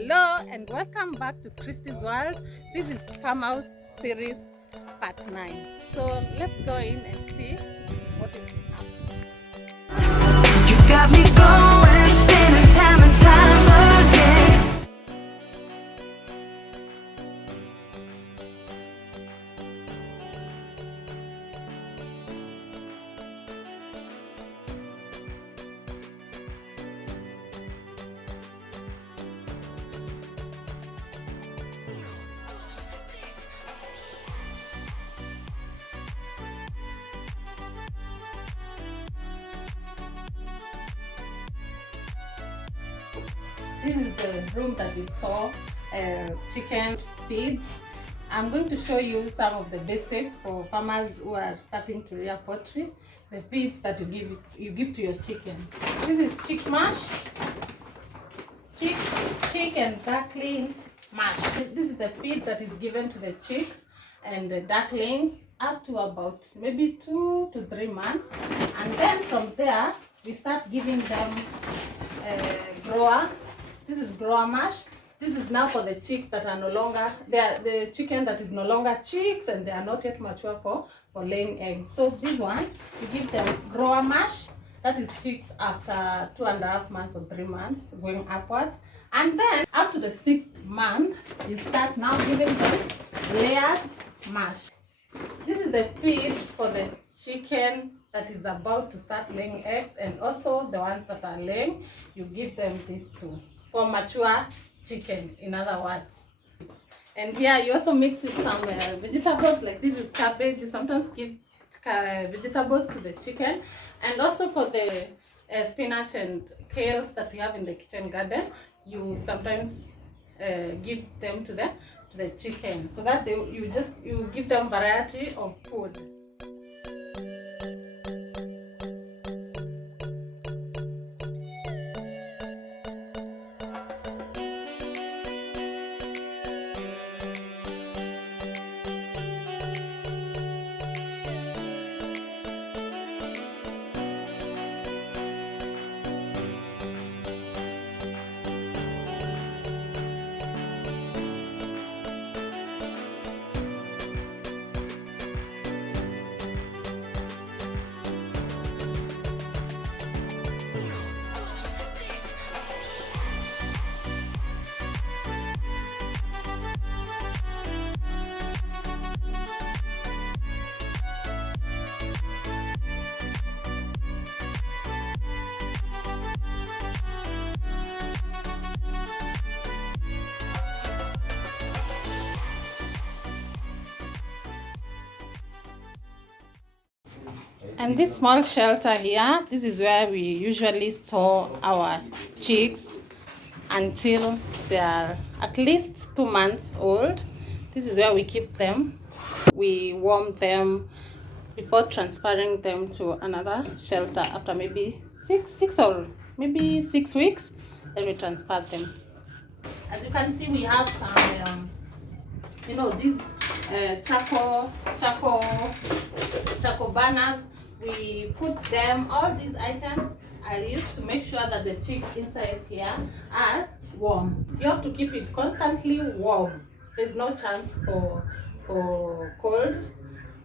Hello and welcome back to Christy's World. This is Farm House Series Part 9. So let's go in and see what is happening. You got me going, spending time and time again. This is the room that we store chicken feeds. I'm going to show you some of the basics for farmers who are starting to rear poultry. The feeds that you give to your chicken. This is chick mash, chick and duckling mash. This is the feed that is given to the chicks and the ducklings up to about maybe 2 to 3 months, and then from there we start giving them grower. This is grower mash. This is now for the chicks that are no longer, the chicken that is no longer chicks and they are not yet mature for laying eggs. So this one, you give them grower mash. That is chicks after 2.5 months or 3 months going upwards. And then up to the 6th month, you start now giving them layers mash. This is the feed for the chicken that is about to start laying eggs, and also the ones that are laying, you give them these two for mature chicken, in other words. And here you also mix with some vegetables, like this is cabbage. You sometimes give vegetables to the chicken, and also for the spinach and kales that we have in the kitchen garden, you sometimes give them to the chicken, so that you give them variety of food. And this small shelter here, this is where we usually store our chicks until they are at least 2 months old. This is where we keep them. We warm them before transferring them to another shelter after maybe six or maybe 6 weeks. Then we transfer them. As you can see, we have some these charcoal burners. We put them, all these items are used to make sure that the chicks inside here are warm. You have to keep it constantly warm. There's no chance for cold,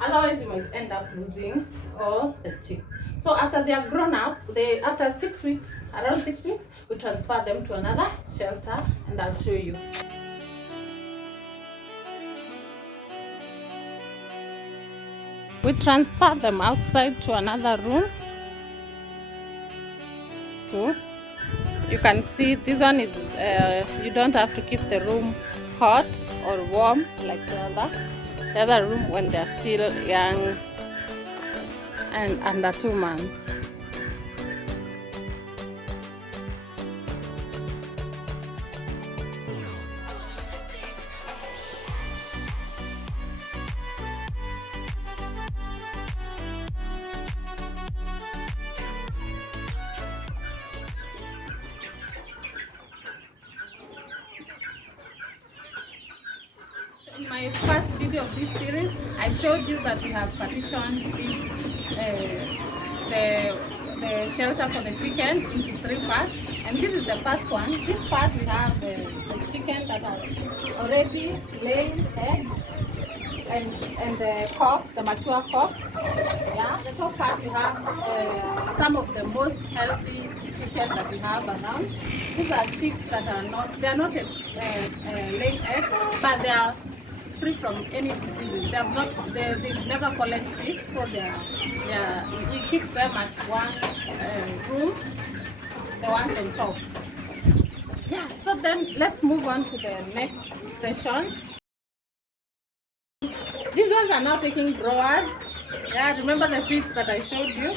otherwise you might end up losing all the chicks. So after they are grown up, after 6 weeks, around 6 weeks, we transfer them to another shelter, and I'll show you. We transfer them outside to another room. So you can see this one is, you don't have to keep the room hot or warm like the other room when they're still young and under 2 months. In my first video of this series, I showed you that we have partitioned the the shelter for the chicken into 3 parts, and this is the first one. This part we have the chicken that are already laying eggs, and the cocks, the mature cocks. Yeah, the top part we have some of the most healthy chicken that we have around. These are chicks that are not, they are not laying eggs, but they are free from any diseases. They have not, they never collect sick, so we keep them at one room, the ones on top. Yeah, so then let's move on to the next session. These ones are now taking growers. Yeah, remember the pigs that I showed you?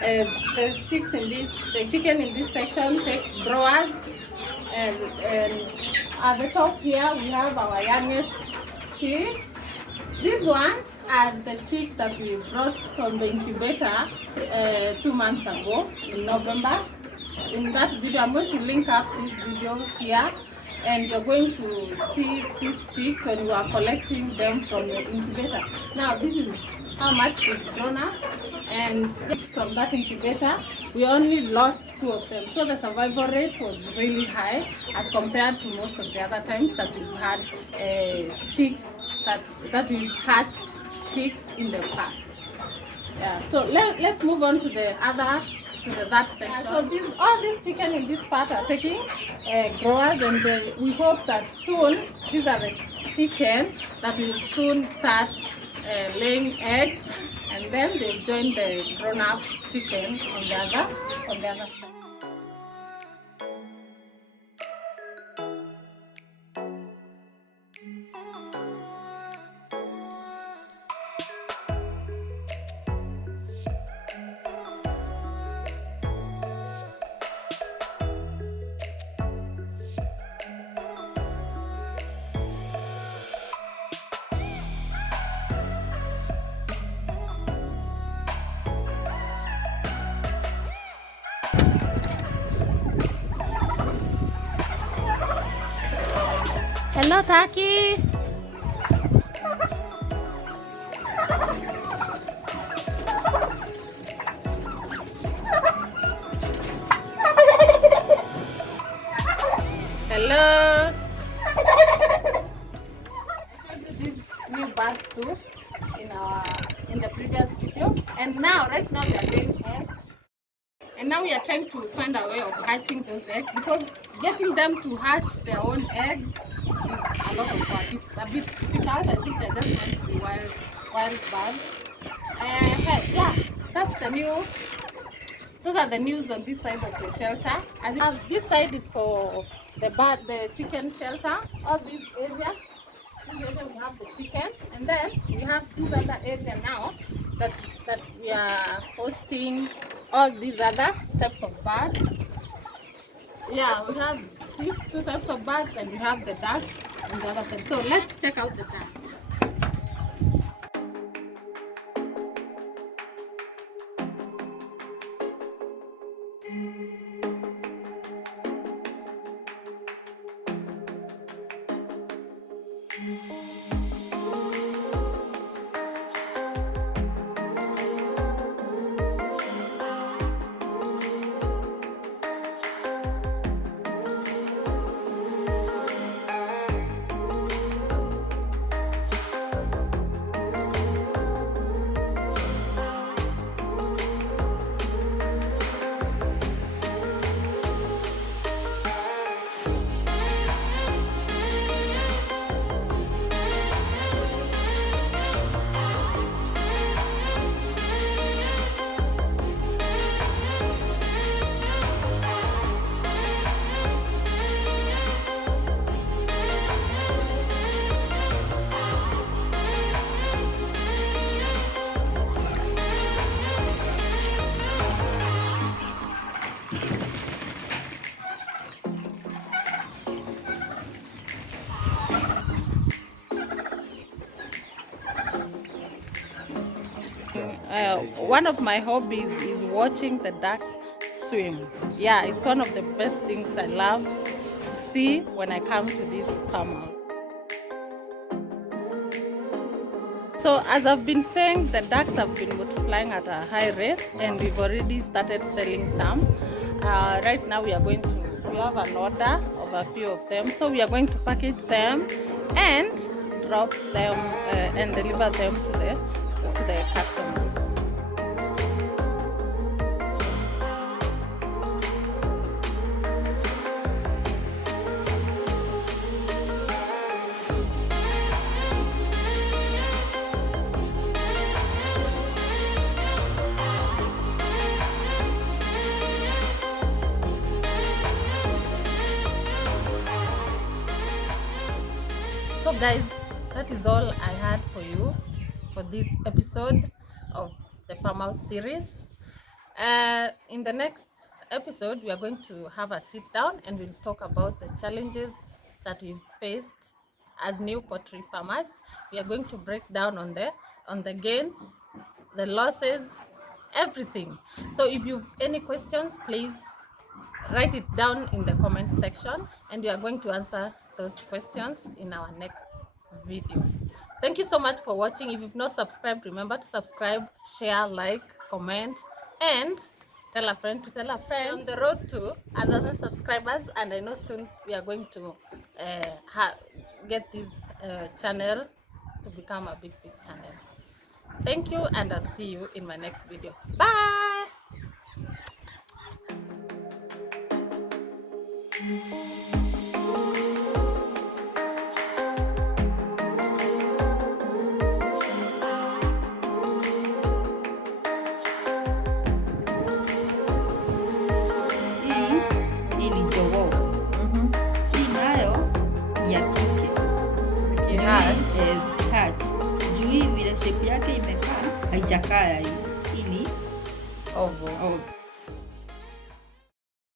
The chicken in this section take growers, and at the top here we have our youngest chicks. These ones are the chicks that we brought from the incubator 2 months ago in November. In that video, I'm going to link up this video here, and you're going to see these chicks when we are collecting them from the incubator. Now this is how much they've grown up, and from that incubator we only lost 2 of them, so the survival rate was really high as compared to most of the other times that we've had chicks that we hatched chicks in the past. Yeah, so let's move on to the other that section. So all these chicken in this part are taking growers, and we hope that soon these are the chicken that will soon start laying eggs, and then they'll join the grown-up chicken on the other side. Hello, Taki. Hello. I showed you these new birds too in the previous video, and right now we are doing eggs. And now we are trying to find a way of hatching those eggs, because getting them to hatch their own eggs is a lot of work. It's a bit difficult. I think they're just meant to be wild birds. Yeah, that's the new. Those are the news on this side of the shelter. And this side is for the chicken shelter. All this area we have the chicken, and then we have this other area now that we are hosting all these other types of birds. Yeah, we have these 2 types of birds, and we have the ducks on the other side. So let's check out the ducks. One of my hobbies is watching the ducks swim. Yeah, it's one of the best things I love to see when I come to this farmhouse. So as I've been saying, the ducks have been multiplying at a high rate, and we've already started selling some. Right now we have an order of a few of them, so we are going to package them and drop them and deliver them to the customer. So guys, that is all I had for you for this episode of the Farmhouse series. In the next episode, we are going to have a sit down and we'll talk about the challenges that we've faced as new poultry farmers. We are going to break down on the gains, the losses, everything. So if you have any questions, please write it down in the comment section, and we are going to answer those questions in our next video. Thank you so much for watching. If you've not subscribed, remember to subscribe, share, like, comment, and tell a friend to tell a friend. On the road to 1,000 subscribers, and I know soon we are going to get this channel to become a big channel. Thank you, and I'll see you in my next video. Bye. Hii ni jogoo. Hii nayo ni ya kike. Zikihatch. Juu hii vile shape yake imekaa haijakaa hii. Hii ni Ovo.